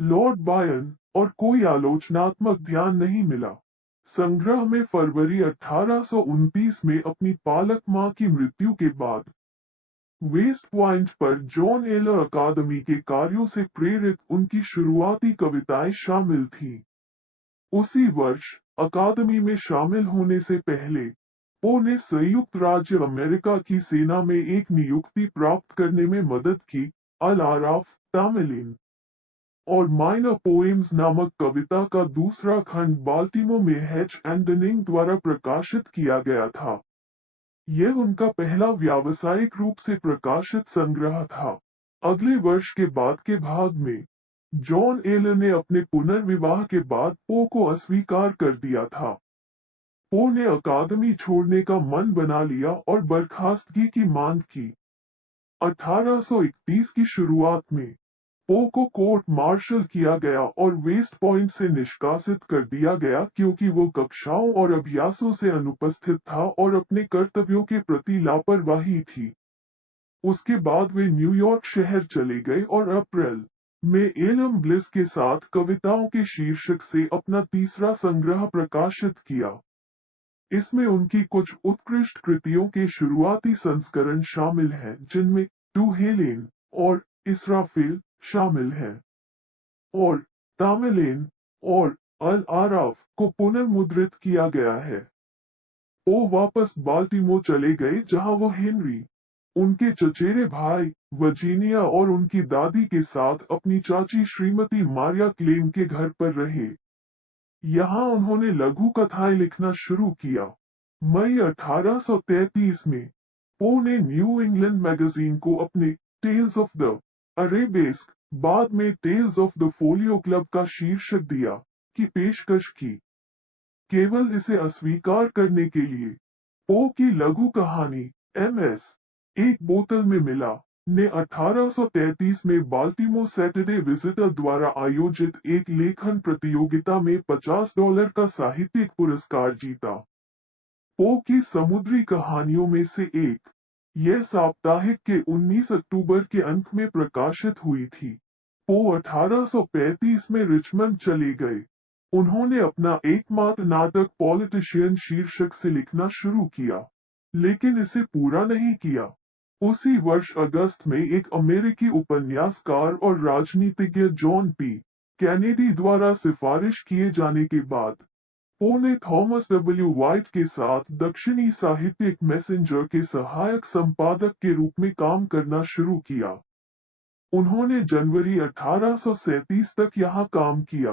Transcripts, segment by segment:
Lord Byron और कोई आलोचनात्मक ध्यान नहीं मिला। संग्रह में फरवरी 1829 में अपनी पालक मां की मृत्यु के बाद वेस्ट पॉइंट पर जॉन एलर अकादमी के कार्यों से प्रेरित उनकी शुरुआती कविताएं शामिल थीं। उसी वर्ष अकादमी में शामिल होने से पहले पो ने संयुक्त राज्य अमेरिका की सेना में एक नियुक्ति प्राप्त करने में मदद की। अल आराफ तामिलिन और माइनर पोएम्स नामक कविता का दूसरा खंड बाल्टीमोर में हैच एंडनिंग द्वारा प्रकाशित किया गया था। यह उनका पहला व्यावसायिक रूप से प्रकाशित संग्रह था। अगले वर्ष के बाद के भाग में जॉन एलर ने अपने पुनर्विवाह के बाद पो को अस्वीकार कर दिया था। पो ने अकादमी छोड़ने का मन बना लिया और बर्खास्तगी की मांग की। 1831 की शुरुआत में पो को कोर्ट मार्शल किया गया और वेस्ट पॉइंट से निष्कासित कर दिया गया क्योंकि वो कक्षाओं और अभ्यासों से अनुपस्थित था और अपने कर्तव्यों के प्रति लापरवाही थी। उसके बाद वे न्यूयॉर्क शहर चले गए और अप्रैल में एलम ब्लिस के साथ कविताओं के शीर्षक से अपना तीसरा संग्रह प्रकाशित किया। इसमें उनकी कुछ उत्कृष्ट कृतियों के शुरुआती संस्करण शामिल हैं, जिनमें टू हेलेन और इसराफिल शामिल हैं, और तामिलिन और अल आराफ को पुनर्मुद्रित किया गया है। वो वापस बाल्टीमोर चले गए जहां वो हेनरी, उनके चचेरे भाई वर्जीनिया और उनकी दादी के साथ अपनी चाची श्रीमती मारिया क्लेम के घर पर रहे। यहाँ उन्होंने लघु कथाएं लिखना शुरू किया। मई 1833 में पो ने न्यू इंग्लैंड मैगजीन को अपने टेल्स ऑफ द अरेबेस्क, बाद में tales of the folio club का शीर्षक दिया, की पेशकश की। केवल इसे अस्वीकार करने के लिए पो की लघु कहानी एमएस एक बोतल में मिला ने 1833 में बाल्टीमोर सैटरडे विजिटर द्वारा आयोजित एक लेखन प्रतियोगिता में $50 का साहित्यिक पुरस्कार जीता। पो की समुद्री कहानियों में से एक, यह साप्ताहिक के 19 अक्टूबर के अंक में प्रकाशित हुई थी। पो 1835 में रिचमंड चले गए। उन्होंने अपना एकमात्र नाटक पॉलिटिशियन शीर्षक से लिखना शुरू किया, लेकिन इसे पूरा नहीं किया। उसी वर्ष अगस्त में एक अमेरिकी उपन्यासकार और राजनीतिज्ञ जॉन पी कैनेडी द्वारा सिफारिश किए जाने के बाद पो ने थॉमस डब्ल्यू वाइट के साथ दक्षिणी साहित्यिक मैसेंजर के सहायक संपादक के रूप में काम करना शुरू किया। उन्होंने जनवरी 1837 तक यहाँ काम किया।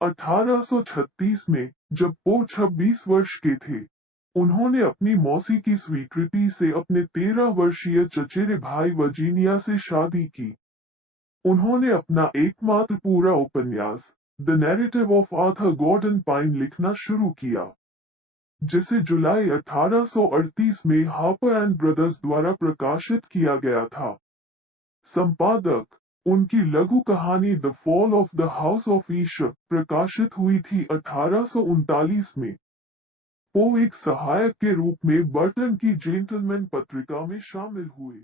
1836 में जब पो 26 वर्ष के थे, उन्होंने अपनी मौसी की स्वीकृति से अपने 13 वर्षीय चचेरे भाई वर्जीनिया से शादी की। उन्होंने अपना एकमात्र पूरा उपन्यास the narrative of Arthur Gordon Pym लिखना शुरू किया, जिसे जुलाई 1838 में हार्पर एंड ब्रदर्स द्वारा प्रकाशित किया गया था। संपादक, उनकी लघु कहानी the fall of the house of Usher प्रकाशित हुई थी 1839 में। पो एक सहायक के रूप में बर्टन की जेंटलमैन पत्रिका में शामिल हुए।